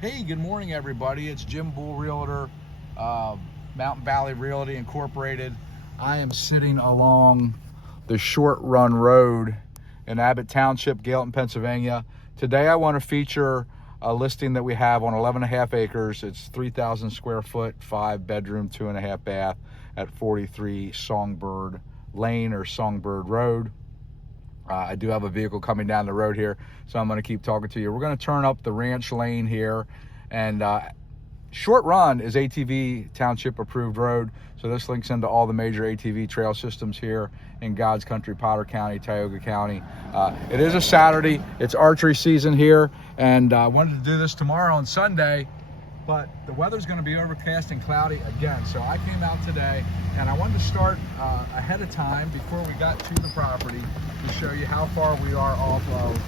Hey, good morning, everybody. It's Jim Bull Realtor, Mountain Valley Realty Incorporated. I am sitting along the Short Run Road in Abbott Township, Gaylton, Pennsylvania. Today I want to feature a listing that we have on 11.5 acres. It's 3,000 square foot, 5-bedroom, 2.5 bath at 43 Songbird Lane or Songbird Road. I do have a vehicle coming down the road here, so I'm going to keep talking to you. We're going to turn up the ranch lane here, and Short Run is ATV Township Approved road, so this links into all the major ATV trail systems here in God's Country, Potter County, Tioga County. It is a Saturday. It's archery season here, and I wanted to do this tomorrow on Sunday, but the weather's going to be overcast and cloudy again. So I came out today, and I wanted to start ahead of time before we got to the property to show you how far we are off of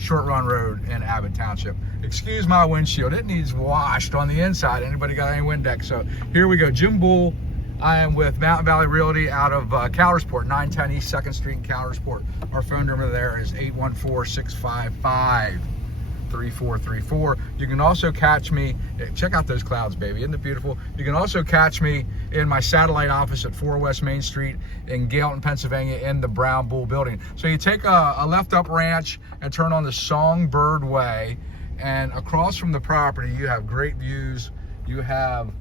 Short Run Road in Abbott Township. Excuse my windshield, it needs washed on the inside. Anybody got any Windex? So here we go. Jim Bull. I am with Mountain Valley Realty out of Coudersport, 910 East 2nd Street in Coudersport. Our phone number there is 814-655-3434. You can also catch me, check out those clouds, baby, isn't it beautiful? You can also catch me in my satellite office at 4 West Main Street in Gaylton, Pennsylvania, in the Brown Bull building. So you take a left up ranch and turn on the Songbird Way, and across from the property you have great views. You have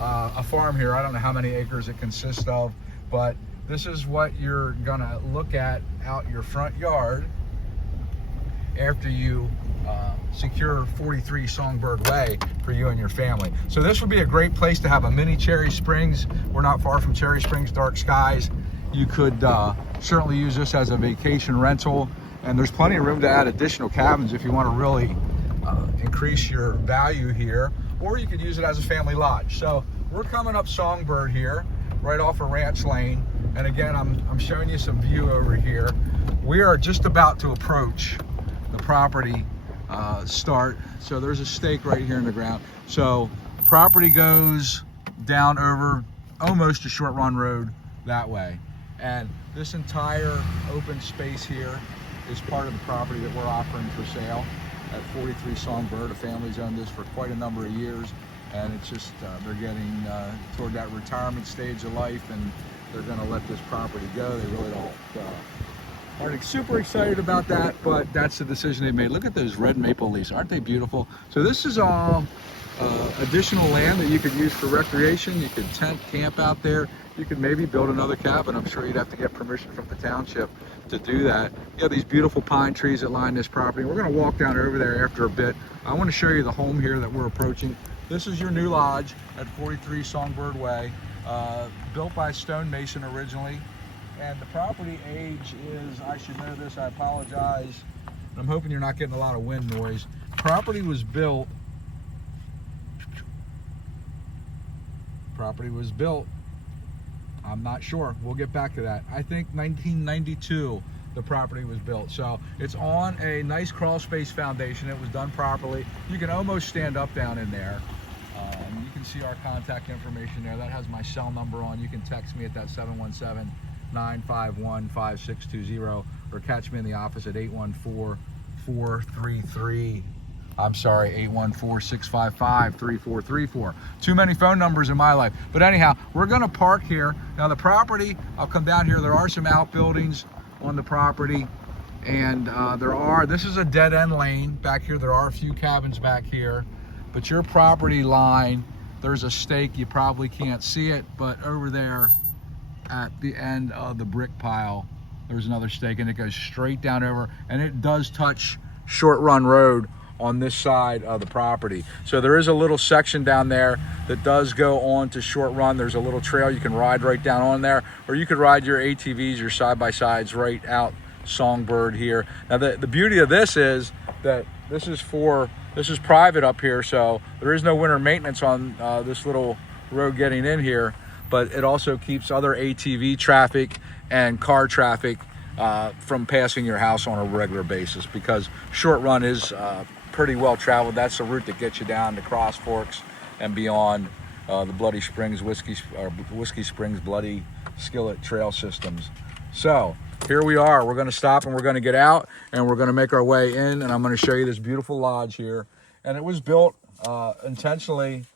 a farm here. I don't know how many acres it consists of, but this is what you're gonna look at out your front yard after you secure 43 Songbird Way for you and your family. So this would be a great place to have a mini Cherry Springs. We're not far from Cherry Springs, dark skies. You could certainly use this as a vacation rental, and there's plenty of room to add additional cabins if you want to really increase your value here, or you could use it as a family lodge. So we're coming up Songbird here, right off of Ranch Lane, and again, I'm showing you some view over here. We are just about to approach the property start. So there's a stake right here in the ground. So property goes down over almost to Short Run Road that way, and this entire open space here is part of the property that we're offering for sale at 43 Songbird. A family's owned this for quite a number of years, and it's just they're getting toward that retirement stage of life, and they're going to let this property go. They really aren't super excited about that, but that's the decision they made. Look at those red maple leaves, aren't they beautiful? So this is all additional land that you could use for recreation. You could tent camp out there. You could maybe build another cabin. I'm sure you'd have to get permission from the township to do that. You have these beautiful pine trees that line this property. We're going to walk down over there after a bit. I want to show you the home here that we're approaching. This is your new lodge at 43 Songbird Way, built by stonemason originally. And the property age is, I should know this, I apologize. I'm hoping you're not getting a lot of wind noise. Property was built, I'm not sure, we'll get back to that. I think 1992 the property was built. So it's on a nice crawl space foundation. It was done properly. You can almost stand up down in there. You can see our contact information there. That has my cell number on. You can text me at that 717-951-5620 or catch me in the office at 814-655-3434. Too many phone numbers in my life. But anyhow, we're going to park here. Now the property, I'll come down here. There are some outbuildings on the property, and this is a dead end lane back here. There are a few cabins back here, but your property line, there's a stake. You probably can't see it, but over there at the end of the brick pile, there's another stake, and it goes straight down over, and it does touch Short Run Road on this side of the property. So there is a little section down there that does go on to Short Run. There's a little trail you can ride right down on there, or you could ride your ATVs, your side-by-sides right out Songbird here. Now the beauty of this is that this is private up here, so there is no winter maintenance on this little road getting in here, but it also keeps other ATV traffic and car traffic from passing your house on a regular basis, because Short Run is pretty well traveled. That's the route that gets you down to Cross Forks and beyond the Bloody Springs, Whiskey Springs, Bloody Skillet trail systems. So here we are. We're going to stop and we're going to get out and we're going to make our way in, and I'm going to show you this beautiful lodge here. And it was built intentionally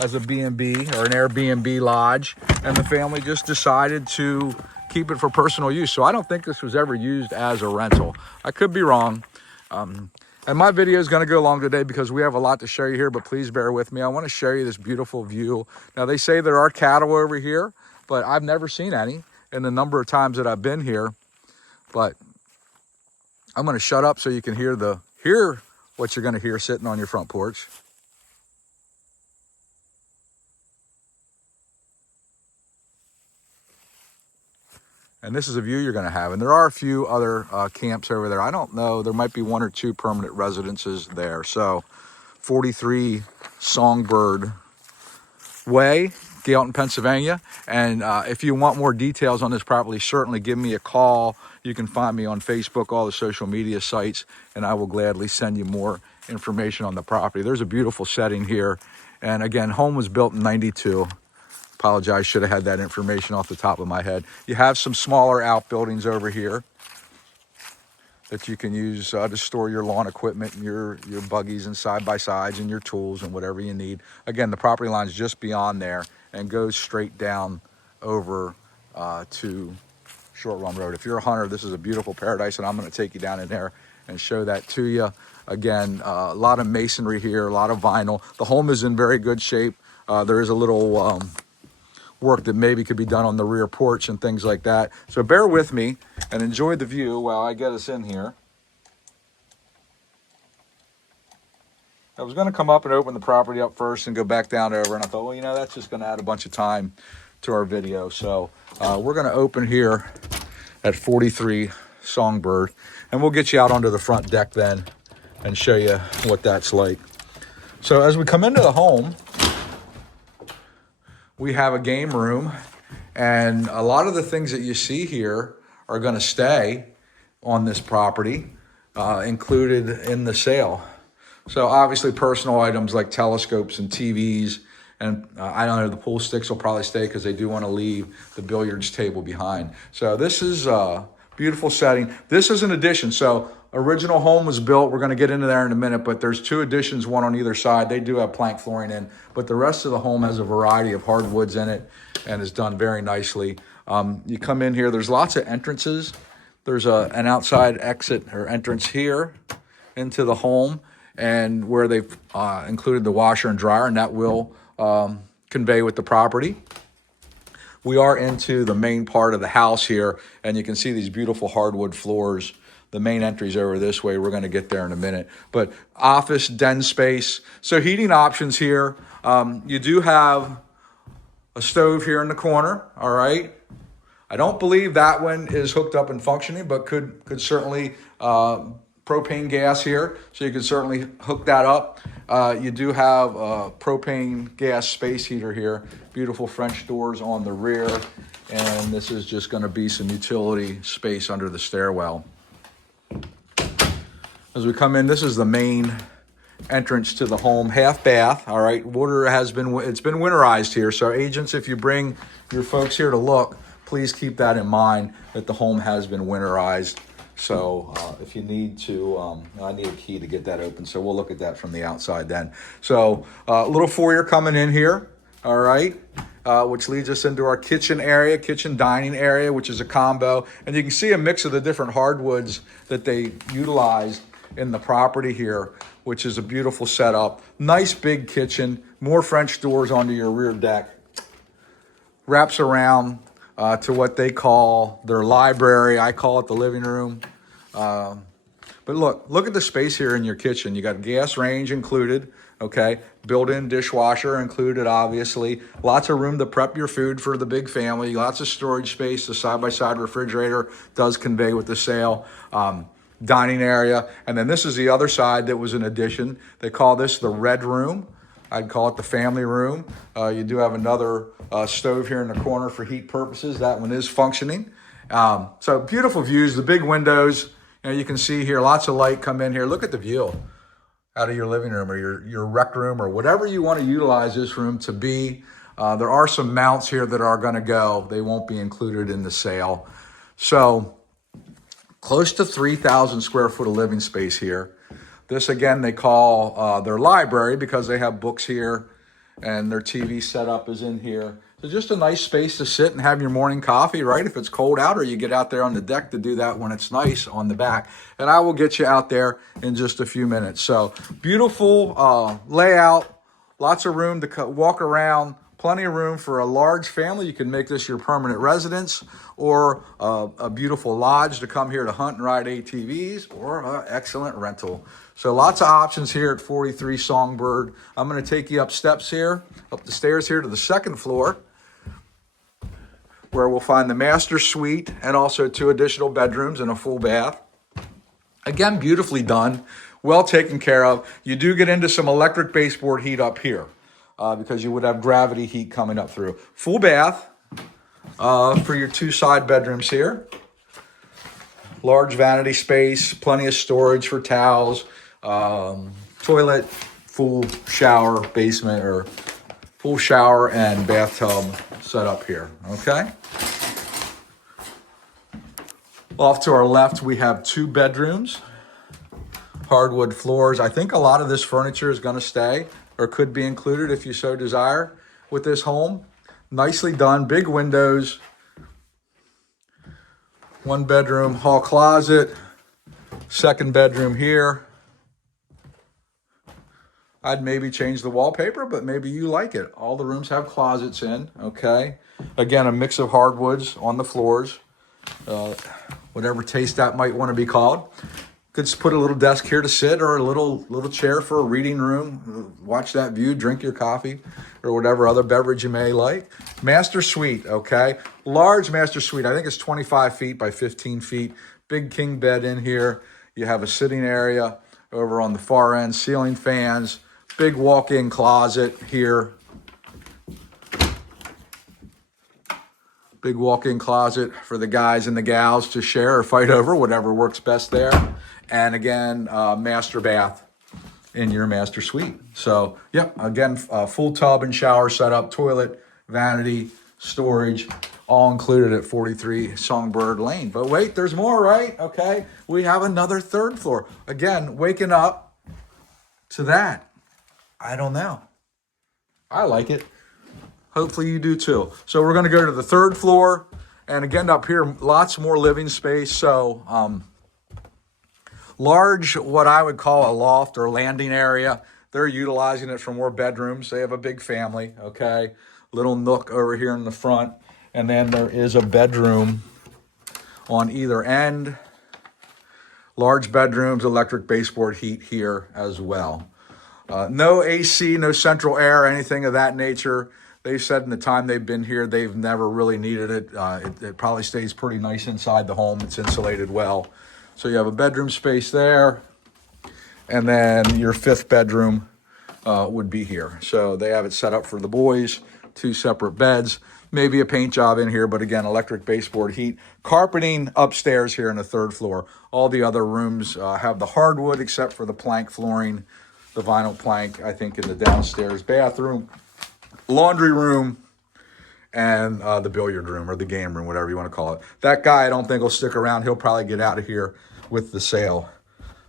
as a B&B or an Airbnb lodge, and the family just decided to keep it for personal use. So I don't think this was ever used as a rental. I could be wrong. And my video is going to go long today because we have a lot to show you here, but please bear with me. I want to show you this beautiful view. Now, they say there are cattle over here, but I've never seen any in the number of times that I've been here. But I'm going to shut up so you can hear what you're going to hear sitting on your front porch. And this is a view you're going to have. And there are a few other camps over there. I don't know. There might be 1 or 2 permanent residences there. So 43 Songbird Way, Gailton, Pennsylvania. And if you want more details on this property, certainly give me a call. You can find me on Facebook, all the social media sites, and I will gladly send you more information on the property. There's a beautiful setting here. And again, home was built in '92. Apologize, should have had that information off the top of my head. You have some smaller outbuildings over here that you can use to store your lawn equipment and your buggies and side-by-sides and your tools and whatever you need. Again, the property line is just beyond there and goes straight down over to Short Run Road. If you're a hunter, this is a beautiful paradise, and I'm going to take you down in there and show that to you. Again, a lot of masonry here, a lot of vinyl. The home is in very good shape. There is a little work that maybe could be done on the rear porch and things like that. So bear with me and enjoy the view while I get us in here. I was going to come up and open the property up first and go back down over, and I thought, well, you know, that's just going to add a bunch of time to our video. So we're going to open here at 43 Songbird, and we'll get you out onto the front deck then and show you what that's like. So as we come into the home, we have a game room, and a lot of the things that you see here are going to stay on this property, included in the sale. So obviously personal items like telescopes and TVs, and I don't know, the pool sticks will probably stay because they do want to leave the billiards table behind. So this is a beautiful setting. This is an addition. So original home was built. We're going to get into there in a minute, but there's 2 additions, one on either side. They do have plank flooring in, but the rest of the home has a variety of hardwoods in it and is done very nicely. You come in here, there's lots of entrances. There's an outside exit or entrance here into the home, and where they've included the washer and dryer, and that will convey with the property. We are into the main part of the house here, and you can see these beautiful hardwood floors. The main entry's over this way. We're going to get there in a minute. But office, den space. So heating options here. You do have a stove here in the corner, all right? I don't believe that one is hooked up and functioning, but could certainly, propane gas here. So you can certainly hook that up. You do have a propane gas space heater here. Beautiful French doors on the rear. And this is just going to be some utility space under the stairwell. As we come in, this is the main entrance to the home, half bath. All right, water it's been winterized here. So agents, if you bring your folks here to look, please keep that in mind that the home has been winterized. So if you need to, I need a key to get that open. So we'll look at that from the outside then. So a little foyer coming in here. All right. Which leads us into our kitchen area, kitchen dining area, which is a combo. And you can see a mix of the different hardwoods that they utilized in the property here, which is a beautiful setup. Nice big kitchen, more French doors onto your rear deck. Wraps around to what they call their library. I call it the living room. But look at the space here in your kitchen. You got gas range included, okay? Built-in dishwasher included, obviously. Lots of room to prep your food for the big family. Lots of storage space. The side-by-side refrigerator does convey with the sale. Dining area. And then this is the other side that was an addition. They call this the red room. I'd call it the family room. You do have another stove here in the corner for heat purposes. That one is functioning. So beautiful views, the big windows. You can see here, lots of light come in here. Look at the view out of your living room or your rec room or whatever you want to utilize this room to be. There are some mounts here that are going to go. They won't be included in the sale. So Close to 3,000 square foot of living space here. This, again, they call their library because they have books here and their TV setup is in here. So just a nice space to sit and have your morning coffee, right? If it's cold out, or you get out there on the deck to do that when it's nice on the back. And I will get you out there in just a few minutes. So beautiful layout, lots of room to walk around, plenty of room for a large family. You can make this your permanent residence or a beautiful lodge to come here to hunt and ride ATVs, or an excellent rental. So lots of options here at 43 Songbird. I'm going to take you up steps here, up the stairs here to the second floor, where we'll find the master suite and also 2 additional bedrooms and a full bath. Again, beautifully done, well taken care of. You do get into some electric baseboard heat up here because you would have gravity heat coming up through. Full bath for your 2 side bedrooms here. Large vanity space, plenty of storage for towels, toilet, full shower, basement, or full shower and bathtub set up here, okay? Off to our left, we have 2 bedrooms, hardwood floors. I think a lot of this furniture is gonna stay or could be included if you so desire with this home. Nicely done, big windows, 1 bedroom hall closet, 2nd bedroom here. I'd maybe change the wallpaper, but maybe you like it. All the rooms have closets in, okay? Again, a mix of hardwoods on the floors, whatever taste that might want to be called. Could put a little desk here to sit, or a little chair for a reading room. Watch that view, drink your coffee, or whatever other beverage you may like. Master suite, okay? Large master suite. I think it's 25 feet by 15 feet. Big king bed in here. You have a sitting area over on the far end, ceiling fans, big walk-in closet here. Big walk-in closet for the guys and the gals to share or fight over, whatever works best there. And again, master bath in your master suite. So, yep, again, full tub and shower setup, toilet, vanity, storage, all included at 43 Songbird Lane. But wait, there's more, right? Okay, we have another 3rd floor. Again, waking up to that. I don't know. I like it. Hopefully you do too. So we're going to go to the 3rd floor. And again, up here, lots more living space. So large, what I would call a loft or landing area. They're utilizing it for more bedrooms. They have a big family, okay? Little nook over here in the front. And then there is a bedroom on either end. Large bedrooms, electric baseboard heat here as well. No AC, no central air, anything of that nature. They said in the time they've been here, they've never really needed it. It probably stays pretty nice inside the home. It's insulated well. So you have a bedroom space there. And then your 5th bedroom would be here. So they have it set up for the boys, 2 separate beds. Maybe a paint job in here, but again, electric baseboard heat. Carpeting upstairs here in the 3rd floor. All the other rooms have the hardwood except for the plank flooring, the vinyl plank, I think, in the downstairs bathroom, laundry room, and the billiard room or the game room, whatever you want to call it. That guy I don't think will stick around. He'll probably get out of here with the sale.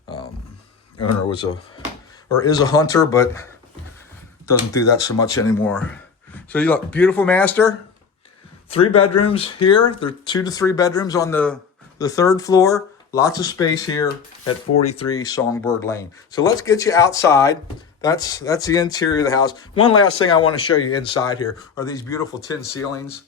Owner is a hunter, but doesn't do that so much anymore. So you look, beautiful master. 3 bedrooms here. There are 2 to 3 bedrooms on the 3rd floor. Lots of space here at 43 Songbird Lane. So let's get you outside. That's the interior of the house. One last thing I want to show you inside here are these beautiful tin ceilings.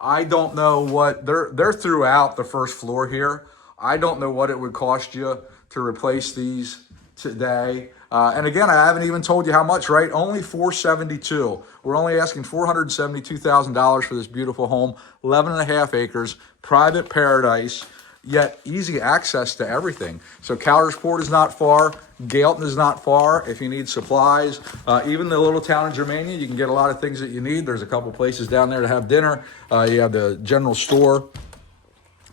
I don't know what, they're throughout the 1st floor here. I don't know what it would cost you to replace these today. And again, I haven't even told you how much, right? Only $472,000. We're only asking $472,000 for this beautiful home, 11.5 acres, private paradise, yet easy access to everything. So Coudersport is not far. Gailton is not far if you need supplies. Even the little town of Germania, you can get a lot of things that you need. There's a couple places down there to have dinner. You have the general store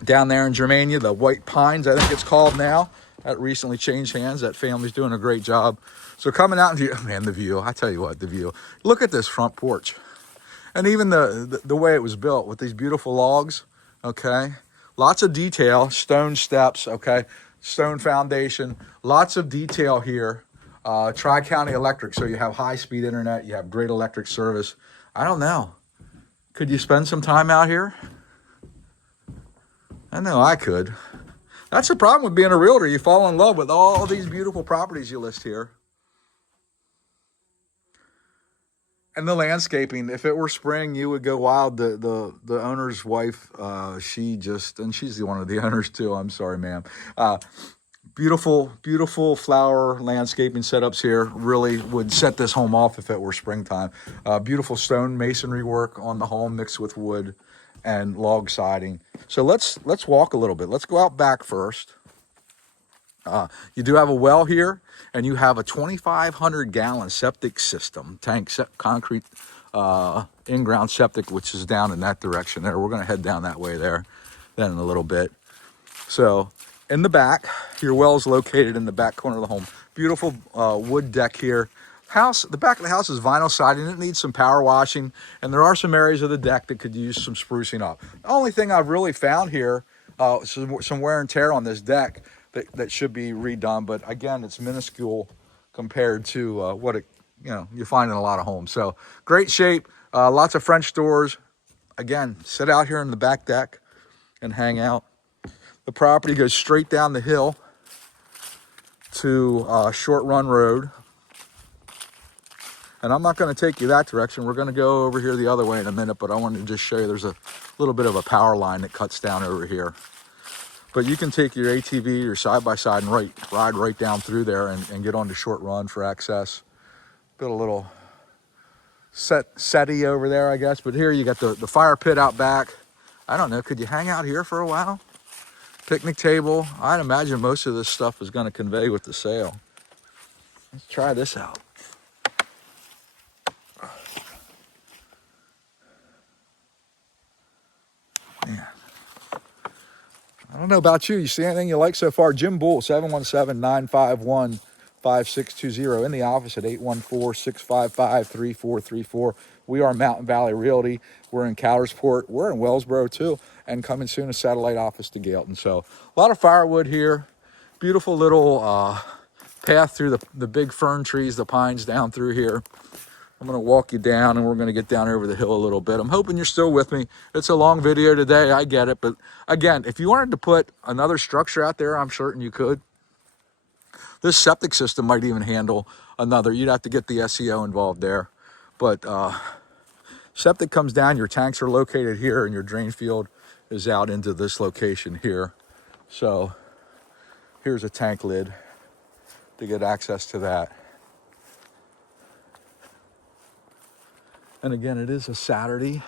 down there in Germania, the White Pines, I think it's called now. That recently changed hands. That family's doing a great job. So coming out and view, man, the view. I tell you what, the view. Look at this front porch. And even the way it was built with these beautiful logs, okay? Lots of detail, stone steps, okay, stone foundation, lots of detail here. Tri-County Electric, so you have high-speed internet, you have great electric service. I don't know. Could you spend some time out here? I know I could. That's the problem with being a realtor. You fall in love with all these beautiful properties you list here. And the landscaping, if it were spring, you would go wild. The owner's wife, and she's one of the owners too. I'm sorry, ma'am. Beautiful flower landscaping setups here. Really would set this home off if it were springtime. Beautiful stone masonry work on the home mixed with wood and log siding. So let's walk a little bit. Let's go out back first. You do have a well here, and you have a 2,500 gallon septic system, concrete in-ground septic, which is down in that direction there. We're going to head down that way there then in a little bit. So in the back, your well is located in the back corner of the home. Beautiful wood deck here. The back of the house is vinyl siding. It needs some power washing, and there are some areas of the deck that could use some sprucing up. The only thing I've really found here, some wear and tear on this deck that should be redone, but again, it's minuscule compared to what you find in a lot of homes. So great shape, lots of French doors. Again, sit out here in the back deck and hang out. The property goes straight down the hill to Short Run Road. And I'm not going to take you that direction. We're going to go over here the other way in a minute, but I wanted to just show you there's a little bit of a power line that cuts down over here. But you can take your ATV, your side-by-side, and ride right down through there and get onto Short Run for access. Built a little settee over there, I guess. But here you got the fire pit out back. I don't know, could you hang out here for a while? Picnic table. I'd imagine most of this stuff is going to convey with the sale. Let's try this out. Man. I don't know about you. You see anything you like so far? Jim Bull, 717-951-5620. In the office at 814-655-3434. We are Mountain Valley Realty. We're in Caldersport. We're in Wellsboro too. And coming soon, a satellite office to Gailton. So a lot of firewood here. Beautiful little path through the big fern trees, the pines down through here. I'm going to walk you down, and we're going to get down over the hill a little bit. I'm hoping you're still with me. It's a long video today. I get it. But again, if you wanted to put another structure out there, I'm certain you could. This septic system might even handle another. You'd have to get the SEO involved there. But septic comes down. Your tanks are located here, and your drain field is out into this location here. So here's a tank lid to get access to that. And again, it is a Saturday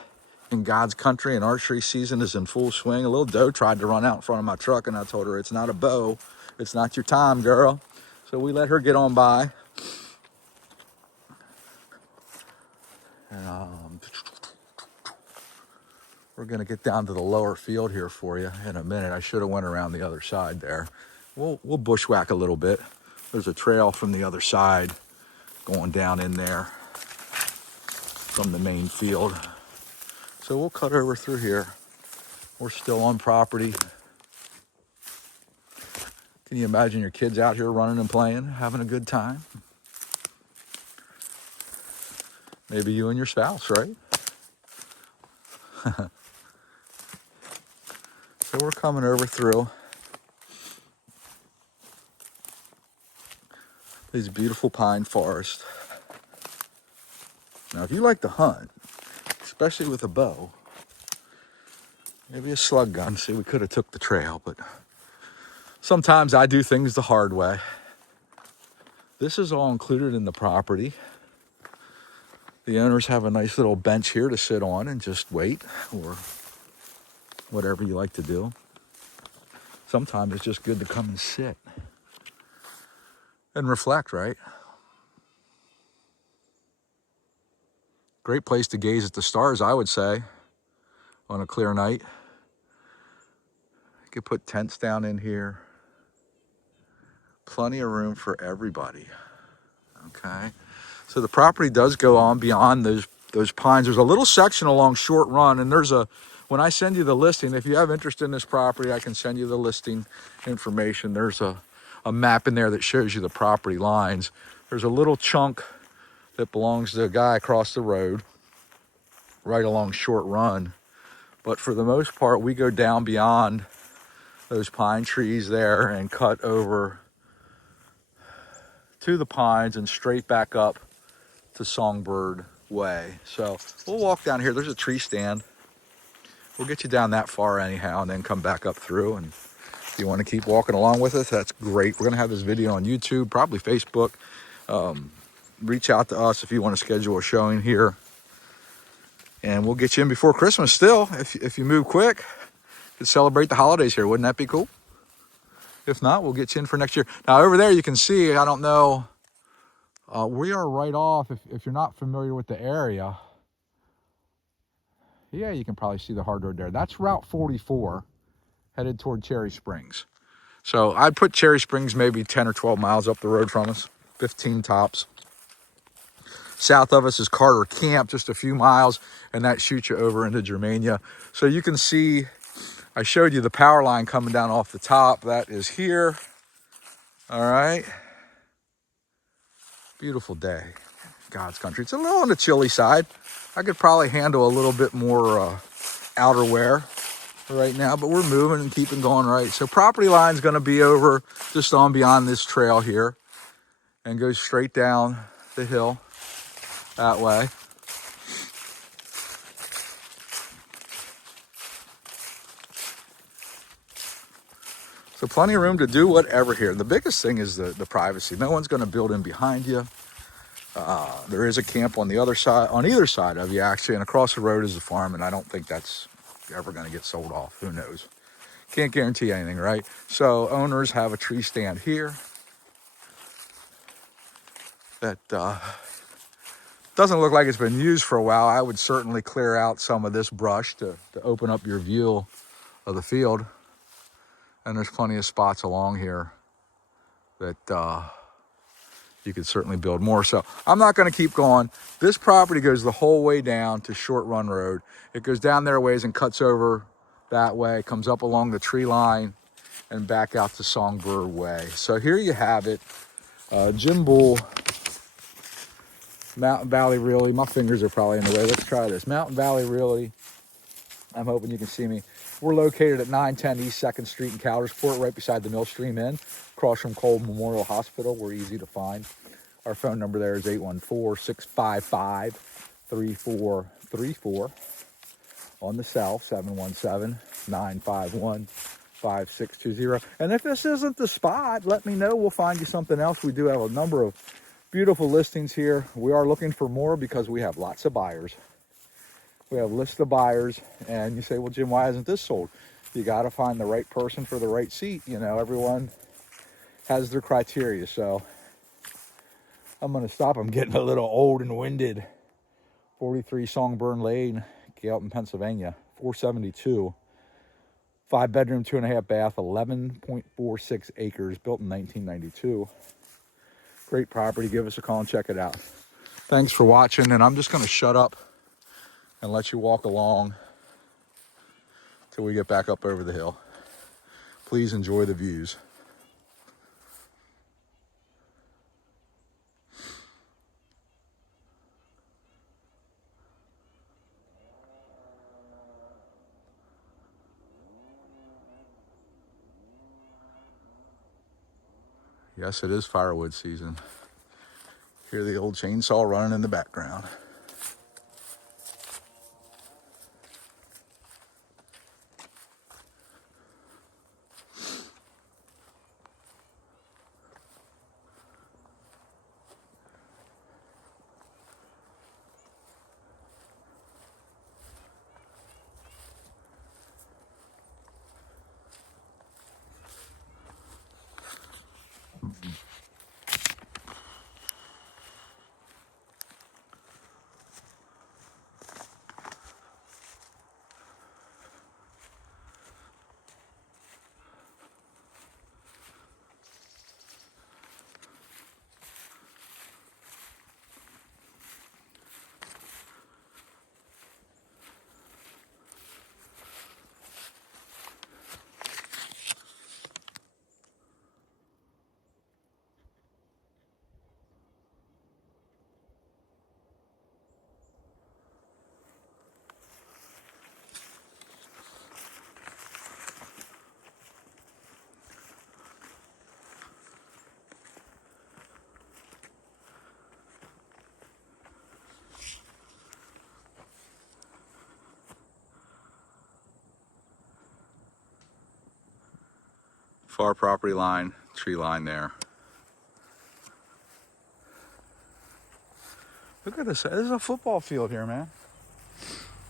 in God's country, and archery season is in full swing. A little doe tried to run out in front of my truck, and I told her, it's not a bow. It's not your time, girl. So we let her get on by. And, we're going to get down to the lower field here for you in a minute. I should have went around the other side there. We'll bushwhack a little bit. There's a trail from the other side going down in there from the main field. So we'll cut over through here. We're still on property. Can you imagine your kids out here running and playing, having a good time? Maybe you and your spouse, right? So we're coming over through these beautiful pine forests. Now, if you like to hunt, especially with a bow, maybe a slug gun. See, we could have took the trail, but sometimes I do things the hard way. This is all included in the property. The owners have a nice little bench here to sit on and just wait, or whatever you like to do. Sometimes it's just good to come and sit and reflect, right? Great place to gaze at the stars, I would say, on a clear night. You could put tents down in here. Plenty of room for everybody. Okay. So the property does go on beyond those pines. There's a little section along Short Run, and there's a when I send you the listing, if you have interest in this property, I can send you the listing information. There's a map in there that shows you the property lines. There's a little chunk that belongs to a guy across the road, right along Short Run. But for the most part, we go down beyond those pine trees there and cut over to the pines and straight back up to Songbird Way. So we'll walk down here. There's a tree stand. We'll get you down that far anyhow and then come back up through. And if you want to keep walking along with us, that's great. We're going to have this video on YouTube, probably Facebook. Reach out to us if you want to schedule a showing here. And we'll get you in before Christmas still. If you move quick, to celebrate the holidays here. Wouldn't that be cool? If not, we'll get you in for next year. Now over there you can see, I don't know, we are right off, if you're not familiar with the area. Yeah, you can probably see the hard road there. That's Route 44 headed toward Cherry Springs. So I'd put Cherry Springs maybe 10 or 12 miles up the road from us, 15 tops. South of us is Carter Camp, just a few miles, and that shoots you over into Germania. So you can see, I showed you the power line coming down off the top. That is here. All right. Beautiful day. God's country. It's a little on the chilly side. I could probably handle a little bit more outerwear right now, but we're moving and keeping going right. So property line's going to be over just on beyond this trail here and go straight down the hill that way. So plenty of room to do whatever here. The biggest thing is the privacy. No one's going to build in behind you. There is a camp on the other side, on either side of you actually, and across the road is the farm, and I don't think that's ever going to get sold off. Who knows? Can't guarantee anything, right? So owners have a tree stand here that doesn't look like it's been used for a while. I would certainly clear out some of this brush to open up your view of the field. And there's plenty of spots along here that you could certainly build more. So I'm not going to keep going. This property goes the whole way down to Short Run Road. It goes down there a ways and cuts over that way, comes up along the tree line and back out to Songbird Way. So here you have it. Jim Bull, Mountain Valley Realty. My fingers are probably in the way. Let's try this. Mountain Valley Realty. I'm hoping you can see me. We're located at 910 East 2nd Street in Coudersport, right beside the Millstream Inn, across from Cole Memorial Hospital. We're easy to find. Our phone number there is 814-655-3434. On the cell, 717-951-5620. And if this isn't the spot, let me know. We'll find you something else. We do have a number of beautiful listings here. We are looking for more because we have lots of buyers. We have lists of buyers, and you say, well, Jim, why isn't this sold? You got to find the right person for the right seat. You know, everyone has their criteria. So I'm going to stop. I'm getting a little old and winded. 43 Songbird Lane, Gailton, Pennsylvania, 472. 5-bedroom, 2.5 bath, 11.46 acres, built in 1992. Great property. Give us a call and check it out. Thanks for watching, and I'm just going to shut up and let you walk along till we get back up over the hill. Please enjoy the views. Yes, it is firewood season. Hear the old chainsaw running in the background. Far property line, tree line there. Look at this. This is a football field here, man.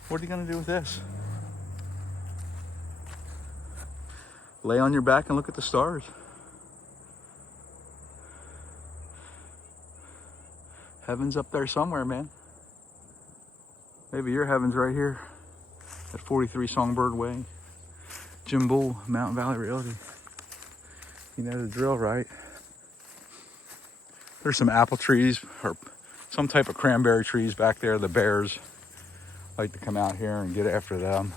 What are you gonna do with this? Lay on your back and look at the stars. Heaven's up there somewhere, man. Maybe your heaven's right here at 43 Songbird Way. Jim Bull, Mountain Valley Realty. You know the drill, right? There's some apple trees or some type of cranberry trees back there. The bears like to come out here and get after them.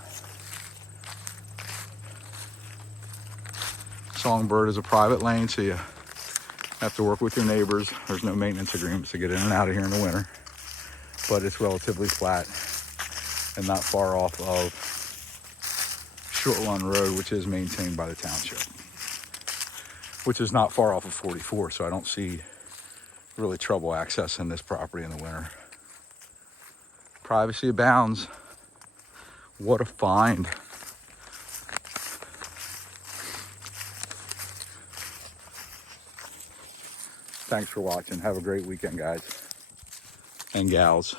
Songbird is a private lane, so you have to work with your neighbors. There's no maintenance agreements to get in and out of here in the winter, but it's relatively flat and not far off of Short Run Road, which is maintained by the township, which is not far off of 44, so I don't see really trouble accessing this property in the winter. Privacy abounds. What a find. Thanks for watching. Have a great weekend, guys and gals.